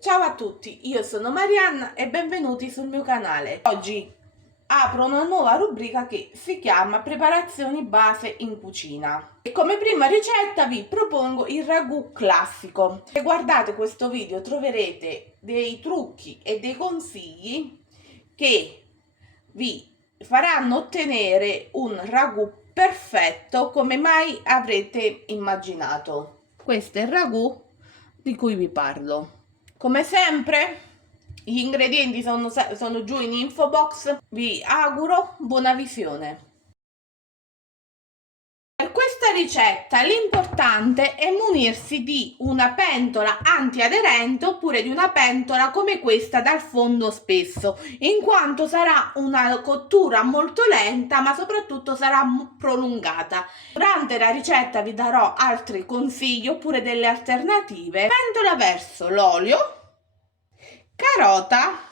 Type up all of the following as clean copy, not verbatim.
Ciao a tutti, io sono Marianna e benvenuti sul mio canale. Oggi apro una nuova rubrica che si chiama Preparazioni base in cucina. E come prima ricetta vi propongo il ragù classico. Se guardate questo video troverete dei trucchi e dei consigli che vi faranno ottenere un ragù perfetto come mai avrete immaginato. Questo è il ragù di cui vi parlo. Come sempre, gli ingredienti sono giù in info box. Vi auguro buona visione. Per questa ricetta l'importante è munirsi di una pentola antiaderente oppure di una pentola come questa dal fondo spesso, in quanto sarà una cottura molto lenta ma soprattutto sarà prolungata. Durante la ricetta vi darò altri consigli oppure delle alternative. Pentola verso l'olio, carota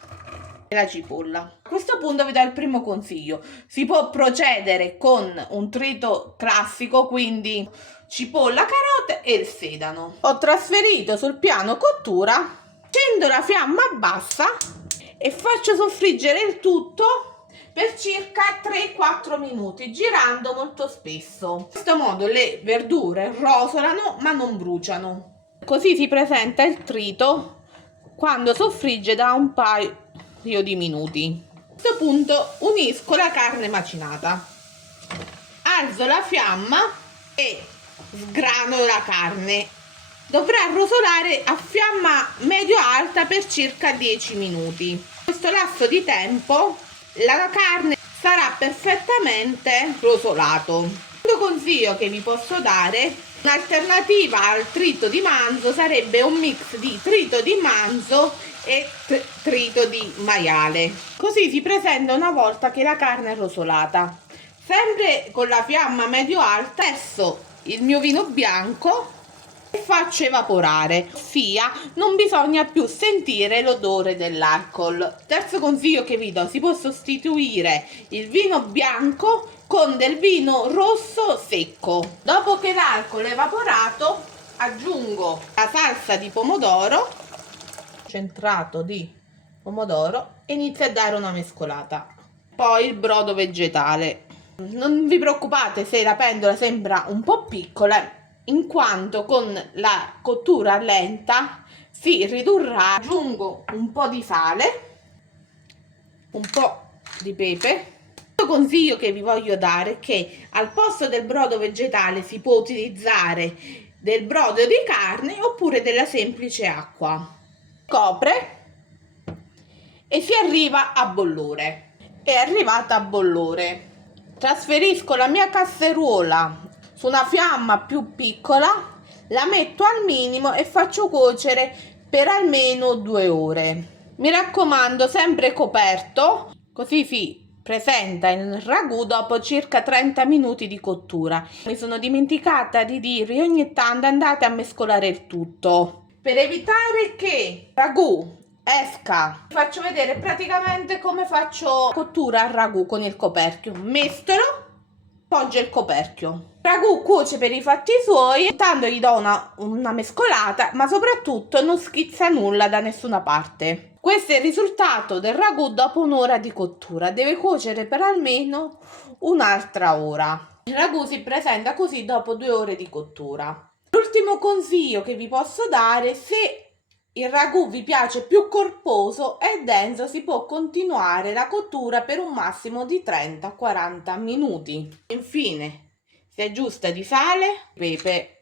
e la cipolla. A questo punto vi do il primo consiglio: si può procedere con un trito classico, quindi cipolla, carote e il sedano. Ho trasferito sul piano cottura, accendo la fiamma bassa e faccio soffriggere il tutto per circa 3-4 minuti, girando molto spesso. In questo modo le verdure rosolano ma non bruciano. Così si presenta il trito quando soffrigge da un paio di minuti. A questo punto unisco la carne macinata, alzo la fiamma e sgrano la carne. Dovrà rosolare a fiamma medio-alta per circa 10 minuti. In questo lasso di tempo la carne sarà perfettamente rosolato. Il secondo consiglio che vi posso dare, un'alternativa al trito di manzo, sarebbe un mix di trito di manzo e trito di maiale. Così si presenta una volta che la carne è rosolata. Sempre con la fiamma medio-alta verso il mio vino bianco e faccio evaporare, ossia non bisogna più sentire l'odore dell'alcol. Terzo consiglio che vi do: si può sostituire il vino bianco con del vino rosso secco. Dopo che l'alcol è evaporato aggiungo la salsa di pomodoro, concentrato di pomodoro, e inizio a dare una mescolata. Poi il brodo vegetale. Non vi preoccupate se la pentola sembra un po' piccola, in quanto con la cottura lenta si ridurrà. Aggiungo un po' di sale, un po' di pepe. Il consiglio che vi voglio dare è che al posto del brodo vegetale si può utilizzare del brodo di carne oppure della semplice acqua. Copre e si arriva a bollore. È arrivata a bollore. Trasferisco la mia casseruola su una fiamma più piccola, la metto al minimo e faccio cuocere per almeno 2 ore. Mi raccomando, sempre coperto, così si presenta il ragù dopo circa 30 minuti di cottura. Mi sono dimenticata di dirvi, ogni tanto andate a mescolare il tutto per evitare che il ragù esca. Vi faccio vedere praticamente come faccio cottura al ragù con il coperchio. Mestolo, poggia il coperchio. Il ragù cuoce per i fatti suoi, intanto gli do una mescolata, ma soprattutto non schizza nulla da nessuna parte. Questo è il risultato del ragù dopo un'ora di cottura. Deve cuocere per almeno un'altra ora. Il ragù si presenta così dopo 2 ore di cottura. L'ultimo consiglio che vi posso dare: se il ragù vi piace più corposo e denso, si può continuare la cottura per un massimo di 30-40 minuti. Infine si aggiusta di sale, pepe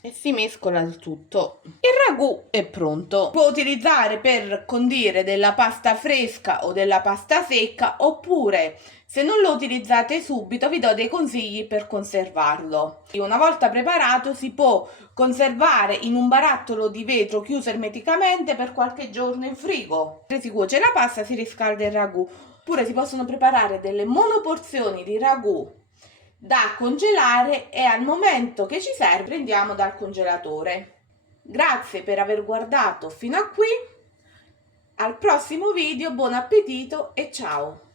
e si mescola il tutto. Il ragù è pronto. Può utilizzare per condire della pasta fresca o della pasta secca, oppure se non lo utilizzate subito vi do dei consigli per conservarlo. Una volta preparato si può conservare in un barattolo di vetro chiuso ermeticamente per qualche giorno in frigo. Se si cuoce la pasta si riscalda il ragù. Oppure si possono preparare delle monoporzioni di ragù da congelare e al momento che ci serve prendiamo dal congelatore. Grazie per aver guardato fino a qui. Al prossimo video, buon appetito e ciao!